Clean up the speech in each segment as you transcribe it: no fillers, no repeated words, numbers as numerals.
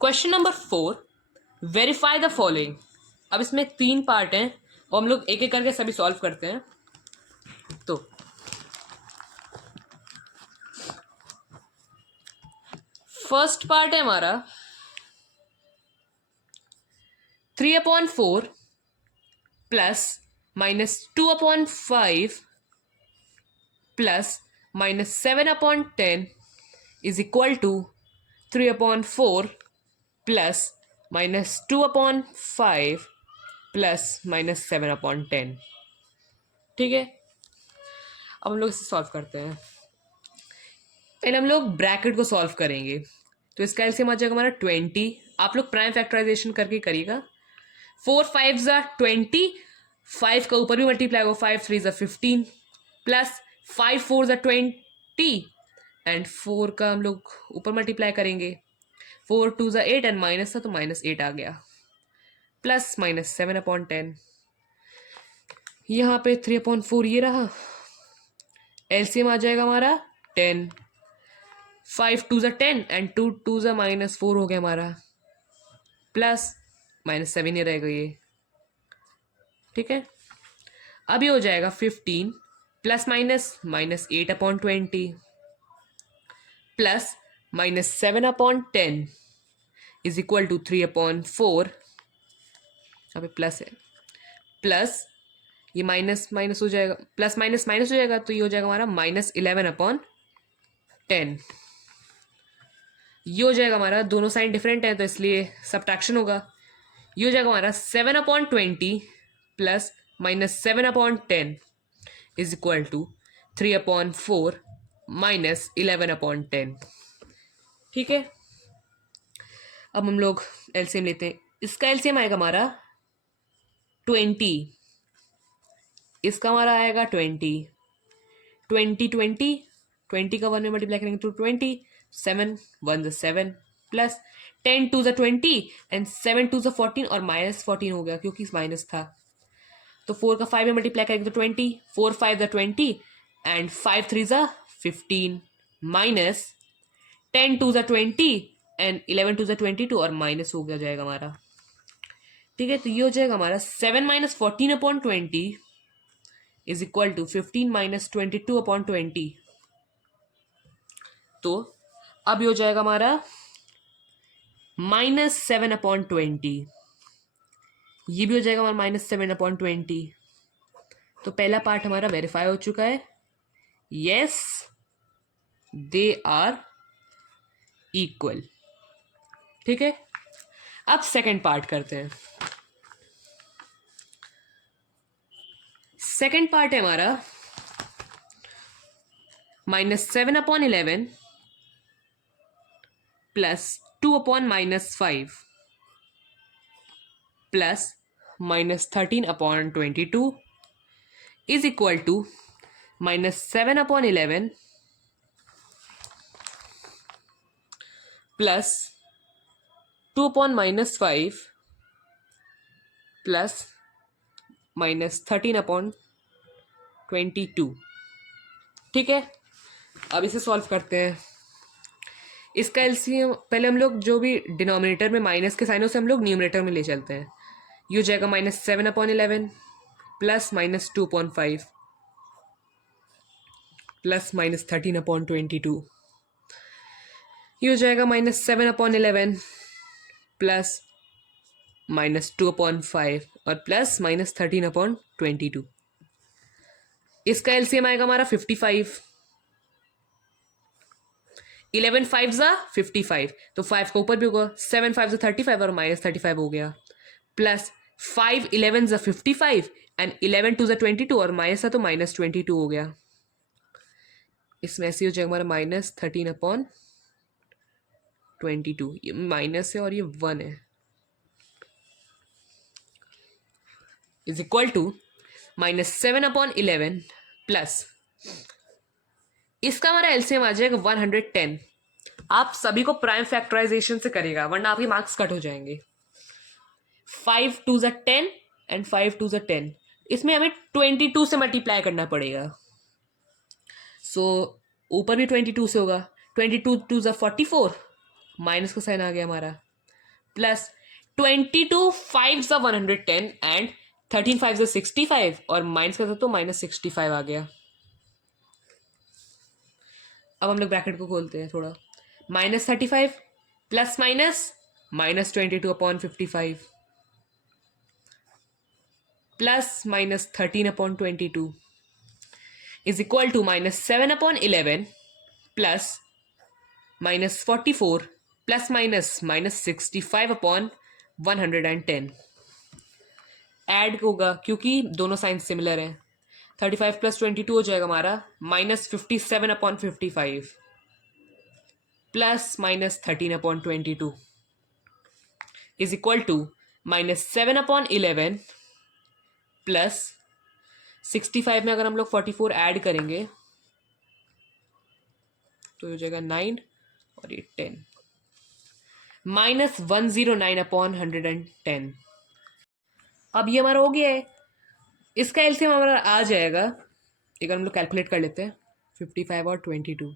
Question number 4, verify the following. अब इसमें 3 part हैं और हम लोग एक एक करके सभी सॉल्व करते हैं। तो फर्स्ट पार्ट है हमारा 3/4 plus -2/5 plus -7/10 is equal to 3/4 plus -2/5 plus -7/10। ठीक है, अब हम लोग इसे सॉल्व करते हैं। पहले हम लोग ब्रैकेट को सॉल्व करेंगे। तो इसका एलसीएम आ जाएगा हमारा 20। आप लोग प्राइम फैक्टराइजेशन करके करिएगा। 4 5 20, 5 का ऊपर भी मल्टीप्लाई होगा, 5 3 15 प्लस 5 4 20 एंड 4 का हम लोग ऊपर मल्टीप्लाई करेंगे। 4 2 8 एंड माइनस था तो -8 आ गया, प्लस -7/10। यहाँ पे 3/4 ये रहा, एलसीएम आ जाएगा हमारा 10। 5 2 10 एंड 2 2 -4 हो गया हमारा, प्लस -7 ही रहेगा ये। ठीक है, अब ये हो जाएगा 15 plus -8/20 plus -7/10 is equal to 3/4। अब प्लस है, प्लस ये माइनस माइनस हो जाएगा, प्लस माइनस माइनस हो जाएगा, तो ये हो जाएगा हमारा -11/10। ये हो जाएगा हमारा, दोनों साइन डिफरेंट है तो इसलिए सब्ट्रैक्शन होगा। ये हो जाएगा हमारा 7/20 प्लस -7/10 इज इक्वल टू 3/4 -11/10। ठीक है, अब हम लोग एलसीएम लेते हैं। इसका एलसीएम आएगा हमारा 20, इसका हमारा आएगा 20 का 1 में मल्टीप्लाई करेंगे तो 20, 7 1 7 प्लस 10 2 20 एंड 7 2 14 और -14 हो गया क्योंकि माइनस था। तो 4 का 5 में मल्टीप्लाई करेंगे तो 20, 4 5 20 एंड 5 3 15 माइनस 10 2 20 एंड 11 2 22 और माइनस हो गया जाएगा हमारा। ठीक है, तो ये हो जाएगा हमारा 7 - 14/20 इज इक्वल टू 15 - 22/20। तो अब ये हो जाएगा हमारा -7/20, ये भी हो जाएगा हमारा -7/20। तो पहला पार्ट हमारा वेरीफाई हो चुका है, यस दे आर इक्वल। ठीक है, अब सेकंड पार्ट करते हैं। सेकंड पार्ट है हमारा -7/11 plus 2/-5 plus -13/22 is equal to -7/11 plus 2/-5 plus -13/22। ठीक है, अब इसे सॉल्व करते हैं। इसका एलसीएम पहले हम लोग जो भी डिनोमिनेटर में माइनस के साइनों से हम लोग न्यूमरेटर में ले चलते हैं। ये हो जाएगा -7/11 प्लस -2/5 प्लस -13/22। ये हो जाएगा -7/11 प्लस -2/5 और प्लस -13/22। इसका एलसीएम आएगा हमारा 55। 11 5 55, तो 5 का ऊपर भी होगा, 7 5 35 और -35 हो गया, प्लस 5 11 55 एंड 11 2 22 और माइनस था तो -22 हो गया। इसमें ऐसे हो जाएगा हमारा -13/22। ये माइनस है और ये 1 है, इज इक्वल टू -7/11 प्लस इसका हमारा एलसीएम आ जाएगा 110। आप सभी को प्राइम फैक्टराइजेशन से करेगा वरना आपके मार्क्स कट हो जाएंगे। 5 2 10 एंड 5 2 10, इसमें हमें 22 से मल्टीप्लाई करना पड़ेगा। सो ऊपर भी 22 से होगा, 22 2 44, माइनस का साइन आ गया हमारा, प्लस 22 5 110 एंड 13 5 65 और माइनस करते तो -65 आ गया। अब हम लोग ब्रैकेट को खोलते हैं थोड़ा। -35 plus minus -22/55 plus -13/22 is equal to -7/11 plus -44 plus minus -65/110। Add होगा क्योंकि दोनों साइन सिमिलर हैं। 35 + 22 हो जाएगा हमारा -57/55 plus -13/22 is equal to -7/11 plus 65 में अगर हम लोग 44 ऐड करेंगे तो हो जाएगा 9 और ये 10 -109/110। अब ये हमारा हो गया है। इसका एलसीएम हमारा आ जाएगा, एक हम लोग कैलकुलेट कर लेते हैं। 55 और 22,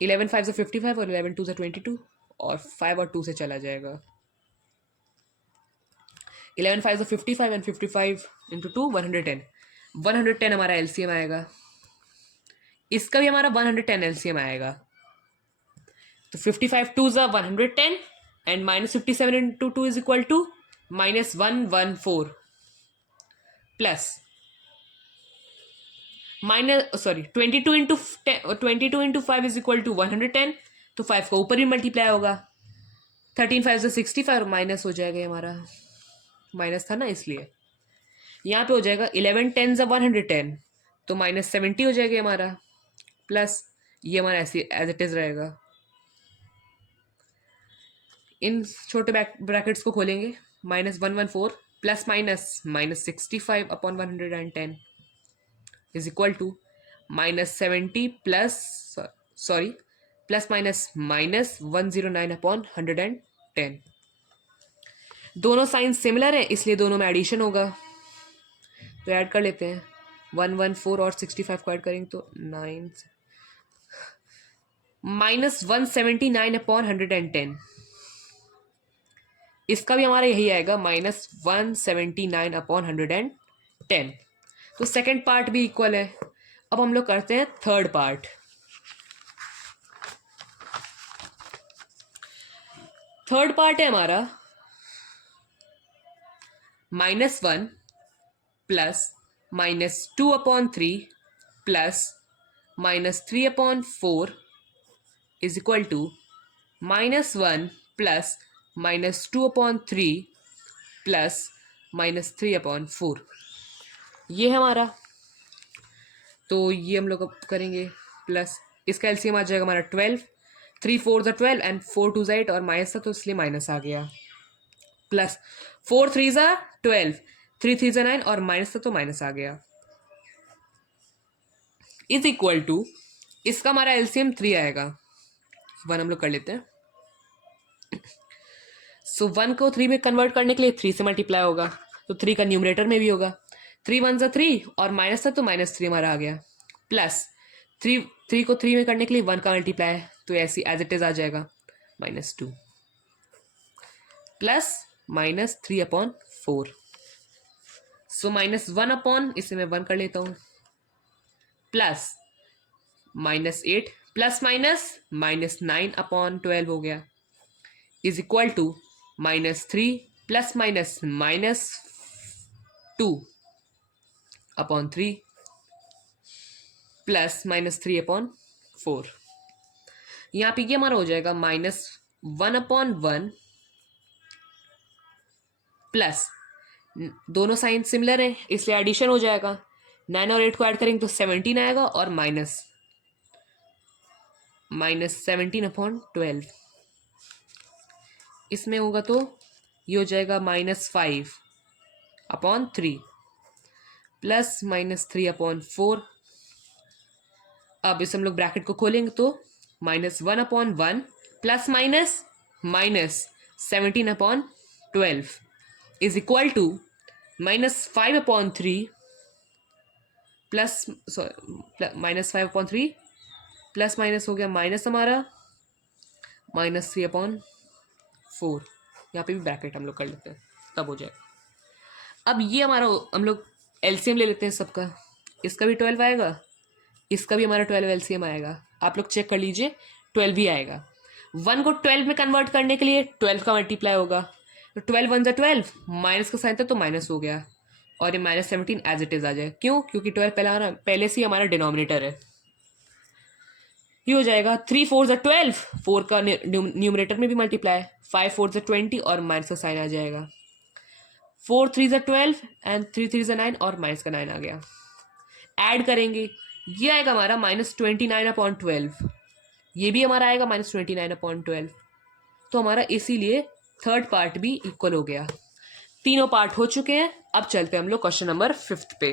11 5 से 55 और 11 2 से 22 और 5 और 2 से चला जाएगा। 11 5 से 55 एंड 55 इंटू 2 110। 110 हमारा एलसीएम आएगा। इसका भी हमारा 110 एलसीएम आएगा। तो 55 2 ज़ा 110 and -57 into 2 is equal to -114 plus 22 into 5 is equal to 110। तो 5 का ऊपर भी मल्टीप्लाई होगा। 13 5 से 65 और माइनस हो जाएगा हमारा, माइनस था ना इसलिए। यहाँ पे हो जाएगा 11 10 ज़ा 110 तो -70 हो जाएगा हमारा, प्लस ये हमारा ऐसे एज इट इज रहेगा। इन छोटे ब्रैकेट्स को खोलेंगे। -114 plus -65/110 is equal to -70 plus -109/110। दोनों साइन सिमिलर है इसलिए दोनों में एडिशन होगा। तो ऐड कर लेते हैं। 114 और 65 को ऐड करेंगे तो 9 -179/110। इसका भी हमारा यही आएगा -179/110। तो सेकंड पार्ट भी इक्वल है। अब हम लोग करते हैं थर्ड पार्ट। थर्ड पार्ट है हमारा -1 plus -2/3 plus -3/4 is equal to -1 plus -2/3 plus -3/4। ये है हमारा। तो ये हम लोग अब करेंगे प्लस, इसका एलसीएम आ जाएगा हमारा 12। 3 4 ज़ा 12 एंड 4 2 ज़ा 8 और माइनस था तो इसलिए माइनस आ गया। प्लस 4 3 ज़ा 12, 3 3 ज़ा 9 और माइनस था तो माइनस आ गया। इज इक्वल टू, इसका हमारा एलसीएम 3 आएगा। 1 हम लोग कर लेते हैं। सो 1 को 3 में कन्वर्ट करने के लिए 3 से मल्टीप्लाई होगा, तो 3 का न्यूमरेटर में भी होगा। 3 1 ज़ा 3 और माइनस था तो -3 हमारा आ गया। प्लस 3 को 3 में करने के लिए 1 का मल्टीप्लाई, तो ऐसी एज इट इज आ जाएगा -2 प्लस -3/4। सो -1 इसे मैं 1 कर लेता हूँ, प्लस -8 प्लस -9/12 हो गया is equal to -3 plus -2/3 plus -3/4। यहाँ पे ये हमारा हो जाएगा -1/1 प्लस, दोनों साइन सिमिलर है इसलिए एडिशन हो जाएगा। 9 और 8 को ऐड करेंगे तो 17 आएगा और -17/12। इसमें होगा तो ये हो जाएगा -5/3 प्लस -3/4। अब इसे हम लोग ब्रैकेट को खोलेंगे तो -1/1 plus -17/12 is equal to -5/3 plus -5/3 plus minus हो गया माइनस हमारा -3/4 4, यहाँ पे भी ब्रैकेट हम लोग कर लेते हैं, तब हो जाएगा। अब ये हमारा हम लोग एलसीएम ले लेते हैं सबका, इसका भी 12 आएगा, इसका भी हमारा 12 एलसीएम आएगा। आप लोग चेक कर लीजिए, 12 ही आएगा। 1 को 12 में कन्वर्ट करने के लिए 12 का मल्टीप्लाई होगा, तो 12 1 12, माइनस का साइन था तो माइनस हो गया, और ये -17 एज इट इज आ जाए। क्यों? क्योंकि 12 पहले से ही हमारा डिनोमिनेटर है। ये हो जाएगा 3 4 12, 4 का न्यूमरेटर में भी मल्टीप्लाई, 5 4 20 और माइनस का साइन आ जाएगा। 4 3 12 एंड 3 3 9 और माइनस का 9 आ गया। ऐड करेंगे, ये आएगा हमारा -29/12, ये भी हमारा आएगा -29/12। तो हमारा इसीलिए थर्ड पार्ट भी इक्वल हो गया। तीनों पार्ट हो चुके हैं। अब चलते हैं हम लोग क्वेश्चन नंबर 5 पे।